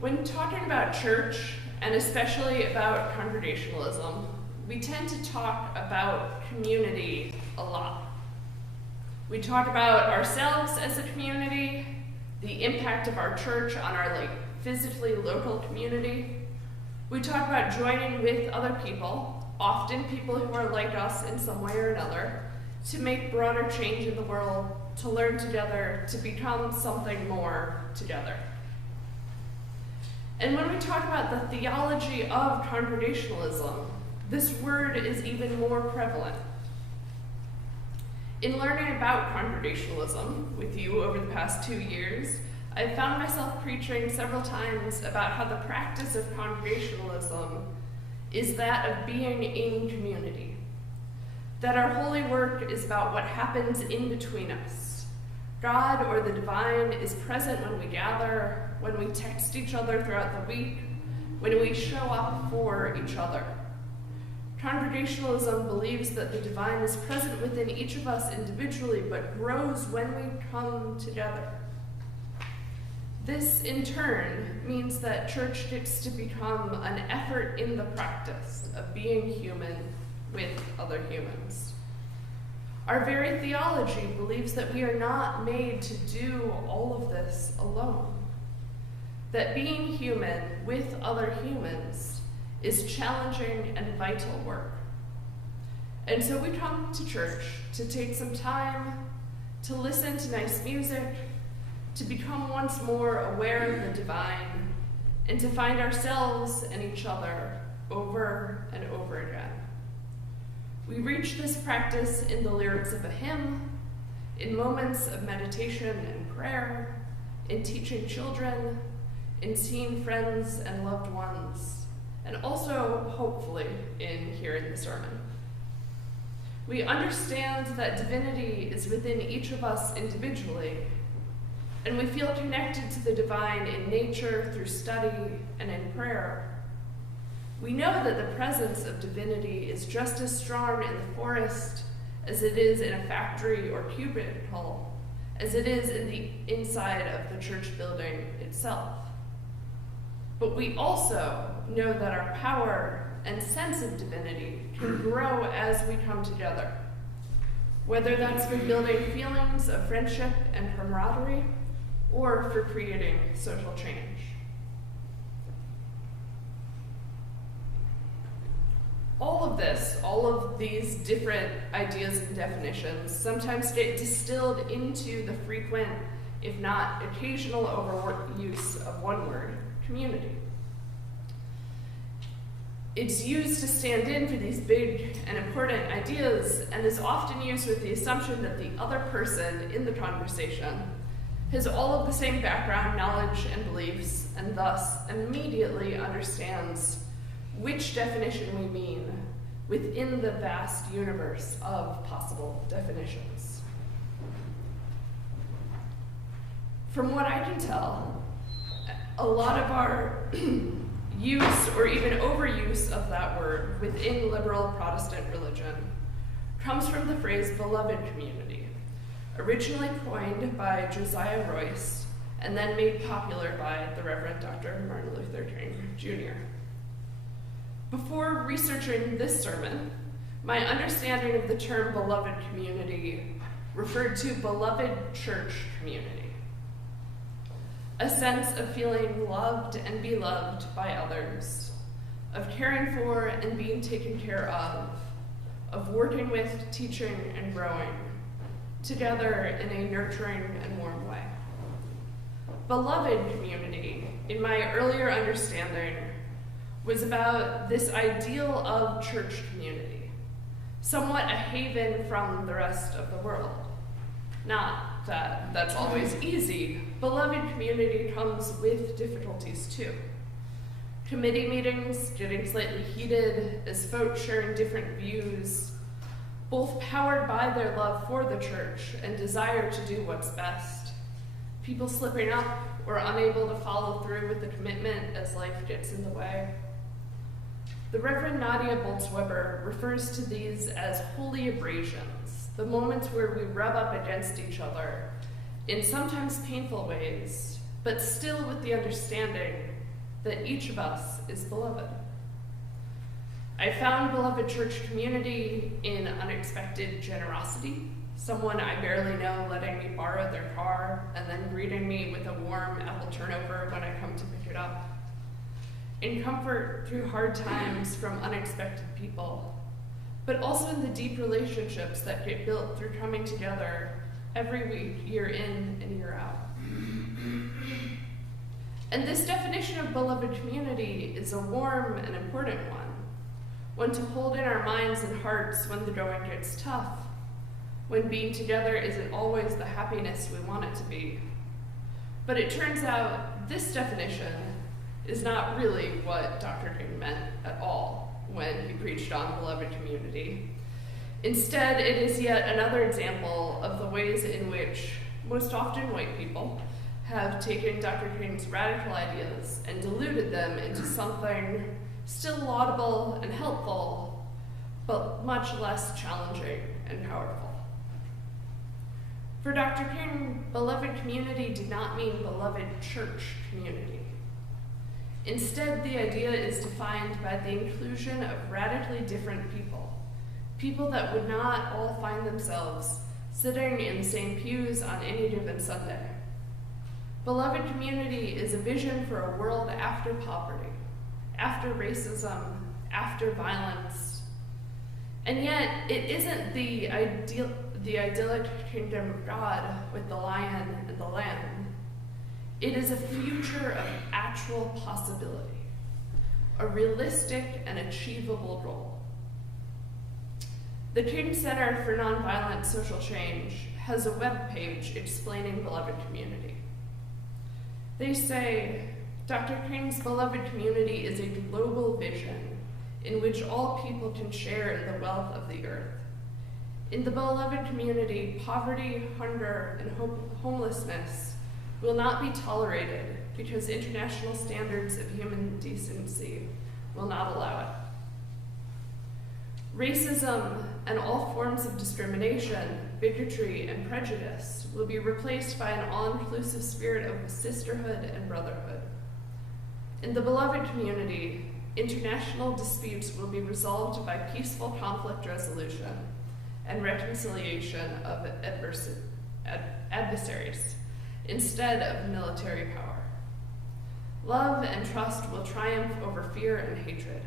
When talking about church, and especially about congregationalism, we tend to talk about community a lot. We talk about ourselves as a community, the impact of our church on our physically local community. We talk about joining with other people, often people who are like us in some way or another, to make broader change in the world, to learn together, to become something more together. And when we talk about the theology of congregationalism, this word is even more prevalent. In learning about congregationalism with you over the past 2 years, I've found myself preaching several times about how the practice of congregationalism is that of being in community. That our holy work is about what happens in between us. God or the divine is present when we gather, when we text each other throughout the week, when we show up for each other. Congregationalism believes that the divine is present within each of us individually, but grows when we come together. This, in turn, means that church gets to become an effort in the practice of being human with other humans. Our very theology believes that we are not made to do all of this alone. That being human with other humans is challenging and vital work. And so we come to church to take some time to listen to nice music, to become once more aware of the divine, and to find ourselves and each other over and over again. We reach this practice in the lyrics of a hymn, in moments of meditation and prayer, in teaching children, in seeing friends and loved ones, and also, hopefully, in hearing the sermon. We understand that divinity is within each of us individually, and we feel connected to the divine in nature through study and in prayer. We know that the presence of divinity is just as strong in the forest as it is in a factory or cubicle, as it is in the inside of the church building itself. But we also know that our power and sense of divinity can grow as we come together, whether that's for building feelings of friendship and camaraderie, or for creating social change. All of these different ideas and definitions sometimes get distilled into the frequent, if not occasional overuse of one word, community. It's used to stand in for these big and important ideas, and is often used with the assumption that the other person in the conversation has all of the same background, knowledge, and beliefs, and thus immediately understands which definition we mean within the vast universe of possible definitions. From what I can tell, a lot of our use or even overuse of that word within liberal Protestant religion comes from the phrase beloved community, originally coined by Josiah Royce and then made popular by the Reverend Dr. Martin Luther King Jr. Before researching this sermon, my understanding of the term beloved community referred to beloved church community, a sense of feeling loved and beloved by others, of caring for and being taken care of working with, teaching, and growing, together in a nurturing and warm way. Beloved community, in my earlier understanding, was about this ideal of church community, somewhat a haven from the rest of the world. Not that that's always easy. Beloved community comes with difficulties too. Committee meetings getting slightly heated as folks sharing different views, both powered by their love for the church and desire to do what's best. People slipping up or unable to follow through with the commitment as life gets in the way. The Reverend Nadia Bolz-Weber refers to these as holy abrasions, the moments where we rub up against each other in sometimes painful ways, but still with the understanding that each of us is beloved. I found beloved church community in unexpected generosity, someone I barely know letting me borrow their car and then greeting me with a warm apple turnover when I come to pick it up. In comfort through hard times from unexpected people, but also in the deep relationships that get built through coming together every week, year in and year out. And this definition of beloved community is a warm and important one to hold in our minds and hearts when the going gets tough, when being together isn't always the happiness we want it to be. But it turns out this definition is not really what Dr. King meant at all when he preached on beloved community. Instead, it is yet another example of the ways in which most often white people have taken Dr. King's radical ideas and diluted them into something still laudable and helpful, but much less challenging and powerful. For Dr. King, beloved community did not mean beloved church community. Instead, the idea is defined by the inclusion of radically different people that would not all find themselves sitting in the same pews on any given Sunday. Beloved community is a vision for a world after poverty, after racism, after violence. And yet, it isn't the idyllic kingdom of God with the lion and the lamb. It is a future of actual possibility, a realistic and achievable goal. The King Center for Nonviolent Social Change has a webpage explaining beloved community. They say, Dr. King's beloved community is a global vision in which all people can share in the wealth of the earth. In the beloved community, poverty, hunger, and homelessness will not be tolerated because international standards of human decency will not allow it. Racism and all forms of discrimination, bigotry, and prejudice will be replaced by an all-inclusive spirit of sisterhood and brotherhood. In the beloved community, international disputes will be resolved by peaceful conflict resolution and reconciliation of adversaries, instead of military power. Love and trust will triumph over fear and hatred.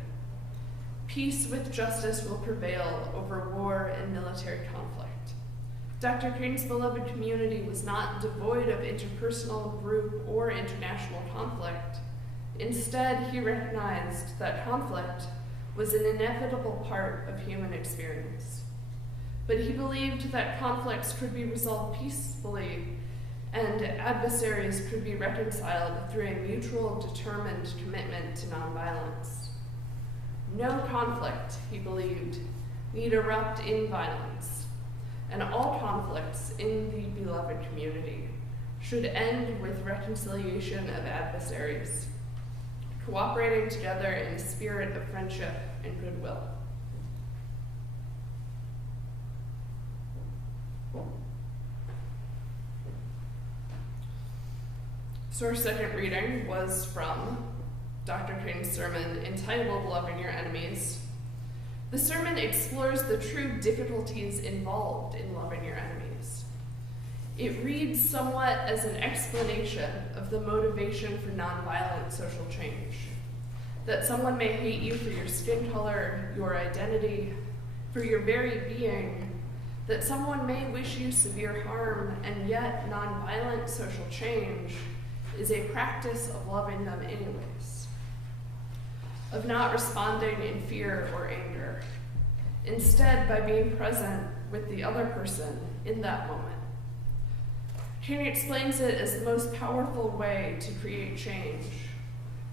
Peace with justice will prevail over war and military conflict. Dr. King's beloved community was not devoid of interpersonal, group, or international conflict. Instead, he recognized that conflict was an inevitable part of human experience. But he believed that conflicts could be resolved peacefully and adversaries could be reconciled through a mutual, determined commitment to nonviolence. No conflict, he believed, need erupt in violence, and all conflicts in the beloved community should end with reconciliation of adversaries, cooperating together in a spirit of friendship and goodwill. So our second reading was from Dr. King's sermon entitled Loving Your Enemies. The sermon explores the true difficulties involved in loving your enemies. It reads somewhat as an explanation of the motivation for nonviolent social change. That someone may hate you for your skin color, your identity, for your very being, that someone may wish you severe harm, and yet nonviolent social change is a practice of loving them anyways, of not responding in fear or anger, instead by being present with the other person in that moment. King explains it as the most powerful way to create change,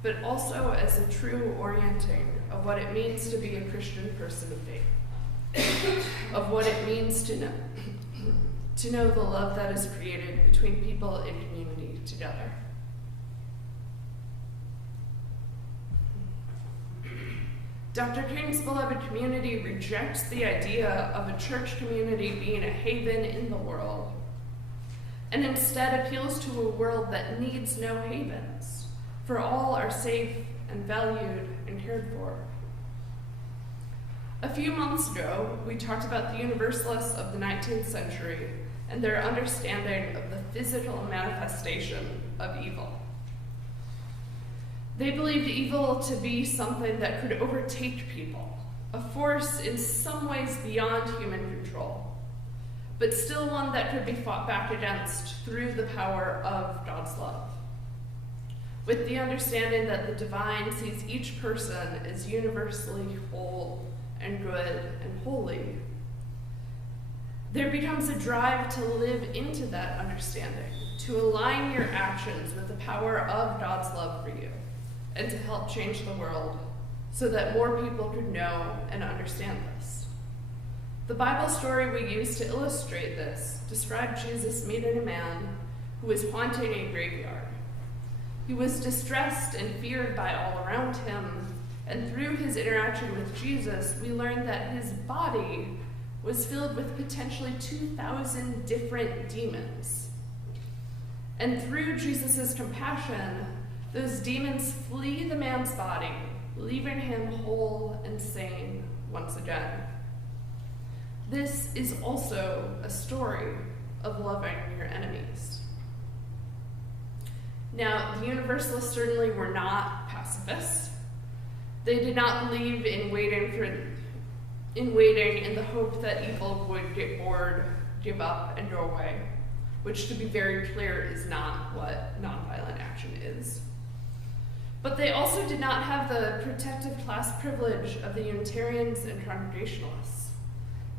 but also as a true orienting of what it means to be a Christian person of faith, of what it means to know the love that is created between people in community together. Dr. King's beloved community rejects the idea of a church community being a haven in the world, and instead appeals to a world that needs no havens, for all are safe and valued and cared for. A few months ago, we talked about the Universalists of the 19th century and their understanding of the physical manifestation of evil. They believed evil to be something that could overtake people, a force in some ways beyond human control, but still one that could be fought back against through the power of God's love. With the understanding that the divine sees each person as universally whole and good and holy, there becomes a drive to live into that understanding, to align your actions with the power of God's love for you, and to help change the world so that more people could know and understand this. The Bible story we use to illustrate this described Jesus meeting a man who was haunting a graveyard. He was distressed and feared by all around him, and through his interaction with Jesus, we learned that his body was filled with potentially 2,000 different demons. And through Jesus' compassion, those demons flee the man's body, leaving him whole and sane once again. This is also a story of loving your enemies. Now, the Universalists certainly were not pacifists. They did not believe in waiting in the hope that evil would get bored, give up, and go away, which, to be very clear, is not what nonviolent action is. But they also did not have the protective class privilege of the Unitarians and Congregationalists.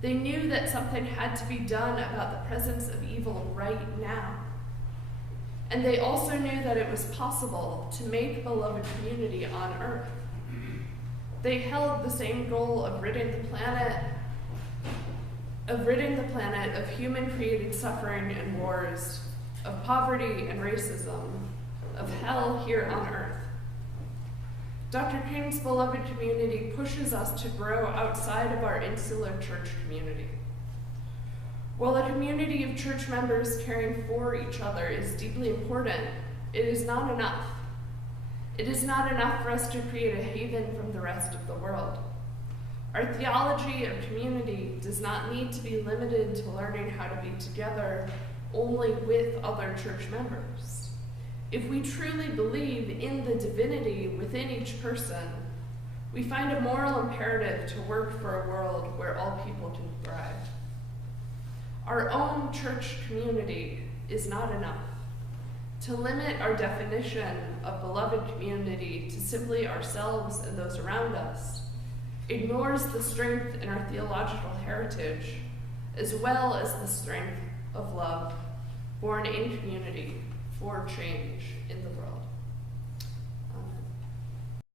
They knew that something had to be done about the presence of evil right now. And they also knew that it was possible to make beloved community on earth. They held the same goal of ridding the planet of human-created suffering and wars, of poverty and racism, of hell here on earth. Dr. King's beloved community pushes us to grow outside of our insular church community. While a community of church members caring for each other is deeply important, it is not enough. It is not enough for us to create a haven from the rest of the world. Our theology of community does not need to be limited to learning how to be together only with other church members. If we truly believe in the divinity within each person, we find a moral imperative to work for a world where all people can thrive. Our own church community is not enough. To limit our definition of beloved community to simply ourselves and those around us ignores the strength in our theological heritage, as well as the strength of love born in community for change in the world.